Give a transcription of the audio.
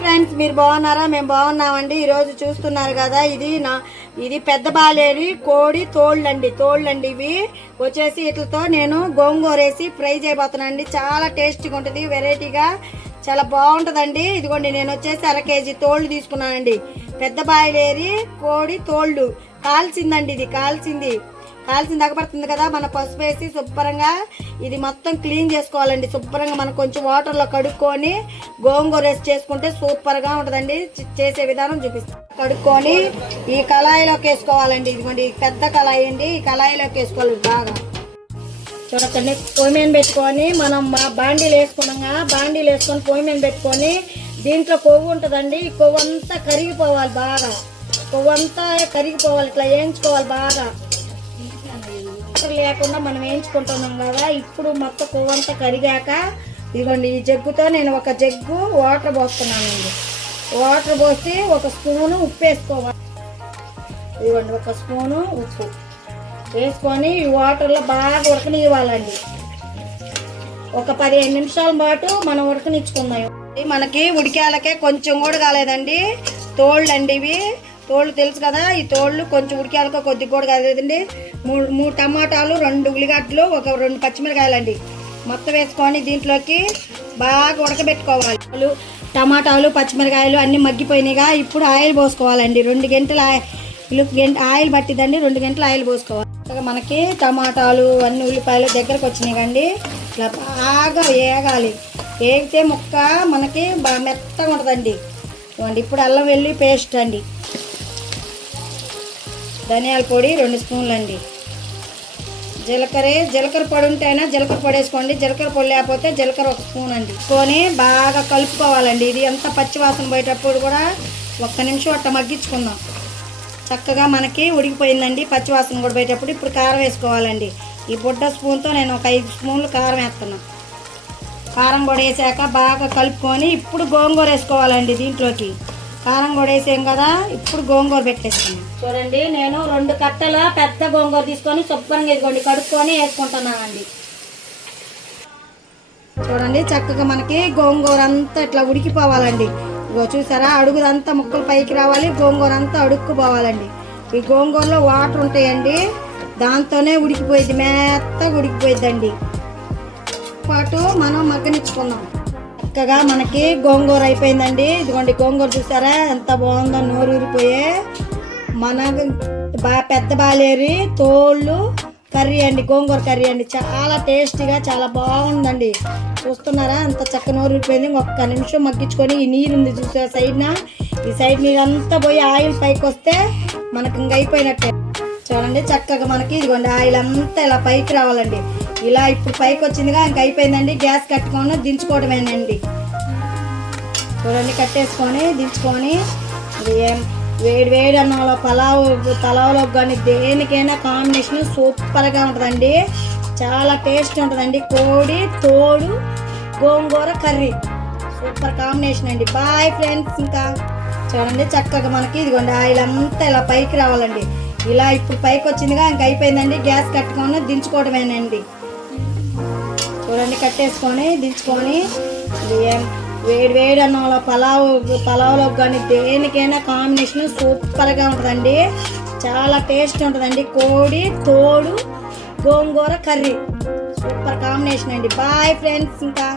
Friends, మీరు బాగున్నారా? మేము బాగున్నామండి. ఈరోజు చూస్తున్నారు కదా, ఇది పెద్ద బాలేరి కోడి తోళ్ళండి. ఇవి వచ్చేసి ఇట్లతో నేను గోంగూర వేసి ఫ్రై చేయబోతున్నానండి. చాలా టేస్టీగా ఉంటుంది, వెరైటీగా చాలా బాగుంటుందండి. ఇదిగోండి, నేను వచ్చేసి 1/2 కేజీ తోళ్ళు తీసుకున్నానండి. పెద్ద బాలేరి కోడి తోళ్ళు కాల్చిందండి. ఇది కాల్చింది దగ్గపడుతుంది కదా. మన పసుపు వేసి శుభ్రంగా ఇది మొత్తం క్లీన్ చేసుకోవాలండి. శుభ్రంగా మనం కొంచెం వాటర్లో కడుక్కొని గోంగూర వేసి చేసుకుంటే సూపర్గా ఉంటుందండి. చేసే విధానం చూపిస్తాం. కడుక్కొని ఈ కళాయిలోకి వేసుకోవాలండి. ఇదిగోండి, పెద్ద కళాయి అండి. ఈ కళాయిలోకి వేసుకోవాలి బాగా. చూడకండి, పొయ్యి మీద పెట్టుకొని మనం బాండీలు వేసుకున్నాగా, బాండీలు వేసుకొని పొయ్యి మీద పెట్టుకొని దీంట్లో కొవ్వు ఉంటుందండి. ఈ కొవ్వు అంతా కరిగిపోవాలి బాగా. ఇట్లా వేయించుకోవాలి బాగా. లేకుండా మనం వేయించుకుంటున్నాం కదా. ఇప్పుడు మొత్తం కొవ్వంతా కరిగాక ఇదిగోండి, ఈ జగ్గుతో నేను ఒక జగ్గు వాటర్ పోస్తున్నానండి. వాటర్ పోసి ఒక స్పూను ఉప్పు వేసుకోవాలి. ఇదిగోండి, ఒక స్పూను ఉప్పు వేసుకొని ఈ వాటర్లో బాగా ఉడకనివ్వాలండి. ఒక 15 నిమిషాల పాటు మనం ఉడకనిచ్చుకుందాం. మనకి ఉడికేలకే కొంచెం కూడా కాలేదండి. తోళ్ళండి ఇవి. తోళ్ళు తెలుసు కదా, ఈ తోళ్ళు కొంచెం ఉడికేలకో కొద్దిగా కూడా కాలేదండి. 3 టమాటాలు, 2 ఉల్లిగడ్డలు, ఒక 2 పచ్చిమిరకాయలండి మొత్తం వేసుకొని దీంట్లోకి బాగా ఉడకబెట్టుకోవాలి. టమాటాలు, పచ్చిమిరకాయలు అన్నీ మగ్గిపోయినాయిగా. ఇప్పుడు ఆయిల్ పోసుకోవాలండి. 2 గంటలు ఆయిల్ పట్టిద్దండి. 2 గంటలు ఆయిల్ పోసుకోవాలి. మనకి టమాటాలు అన్ని ఉల్లిపాయలు దగ్గరకు వచ్చినాయి కండి. ఇట్లా బాగా వేగాలి. వేగితే ముక్క మనకి బాగా మెత్తగా ఉంటుందండి. ఇప్పుడు అల్లం వెల్లుల్లి పేస్ట్ అండి, ధనియాల పొడి 2 స్పూన్లు అండి, జీలకర్ర పొడి ఉంటేనా జీలకర్ర పొడి వేసుకోండి. జీలకర్ర పొడి లేకపోతే జీలకర్ర 1 స్పూన్ అండి. కొని బాగా కలుపుకోవాలండి. ఇది ఎంత పచ్చివాసన పోయేటప్పుడు కూడా 1 నిమిషం అట్ట మగ్గించుకుందాం. చక్కగా మనకి ఉడికిపోయిందండి. పచ్చివాసన కూడా పోయేటప్పుడు ఇప్పుడు కారం వేసుకోవాలండి. ఈ బుడ్డ స్పూన్తో నేను ఒక 5 స్పూన్లు కారం వేస్తున్నాను. కారం కూడా వేసాక బాగా కలుపుకొని ఇప్పుడు గోంగూర వేసుకోవాలండి. దీంట్లోకి కారం కూడా వేసాం కదా, ఇప్పుడు గోంగూర పెట్టేస్తాను. చూడండి, నేను 2 కట్టల పెద్ద గోంగూర తీసుకొని శుభ్రంగా ఇదిగోండి కడుక్కొని వేసుకుంటున్నానండి. చూడండి, చక్కగా మనకి గోంగూర అంతా ఇట్లా ఉడికిపోవాలండి. ఇగో చూసారా, అడుగుదంతా ముక్కలు పైకి రావాలి, గోంగూర అంతా అడుక్కుపోవాలండి. ఈ గోంగూరలో వాటర్ ఉంటాయండి, దాంతోనే ఉడికిపోయింది, మెత్తగా ఉడికిపోయిద్దండి. పాటు మనం మగ్గనిచ్చుకుందాం. చక్కగా మనకి గోంగూర అయిపోయిందండి. ఇదిగోండి, గోంగూర చూసారా ఎంత బాగుందో, నోరు ఊరిపోయే మన పెద్ద బాలేరి తోళ్ళు కర్రీ అండి, గోంగూర కర్రీ అండి. చాలా టేస్టీగా చాలా బాగుందండి. చూస్తున్నారా అంత చక్క నోరు ఊరిపోయింది. 1 నిమిషం మగ్గించుకొని ఈ నీరు ఉంది చూసా సైడ్న, ఈ సైడ్ నీరు అంతా పోయి ఆయిల్ పైకి వస్తే మనకి ఇంక అయిపోయినట్టే. చూడండి, చక్కగా మనకి ఇదిగోండి ఆయిల్ అంతా ఇలా పైకి రావాలండి. ఇలా ఇప్పుడు పైకి వచ్చిందిగా, ఇంక అయిపోయిందండి. గ్యాస్ కట్టుకొని దించుకోవడమేనండి. చూడండి, కట్టేసుకొని దించుకొని వేడి అన్నంలో పలావులో కానీ దేనికైనా కాంబినేషన్ సూపర్గా ఉంటుందండి. చాలా టేస్ట్ ఉంటుందండి. కోడి తోడు గోంగూర కర్రీ సూపర్ కాంబినేషన్ అండి. Bye friends. ఇంకా చూడండి, చక్కగా మనకి ఇదిగోండి ఆయిల్ అంతా ఇలా పైకి రావాలండి. ఇలా ఇప్పుడు పైకి వచ్చిందిగా, ఇంక అయిపోయిందండి. గ్యాస్ కట్టుకొని దించుకోవడమేనండి. చూడండి, కట్టేసుకొని దించుకొని వేడి అన్నంలో పలావులో కానీ దేనికైనా కాంబినేషన్ సూపర్గా ఉంటుందండి. చాలా టేస్ట్ ఉంటుందండి. కోడి తోడు గోంగూర కర్రీ సూపర్ కాంబినేషన్ అండి. Bye friends. ఇంకా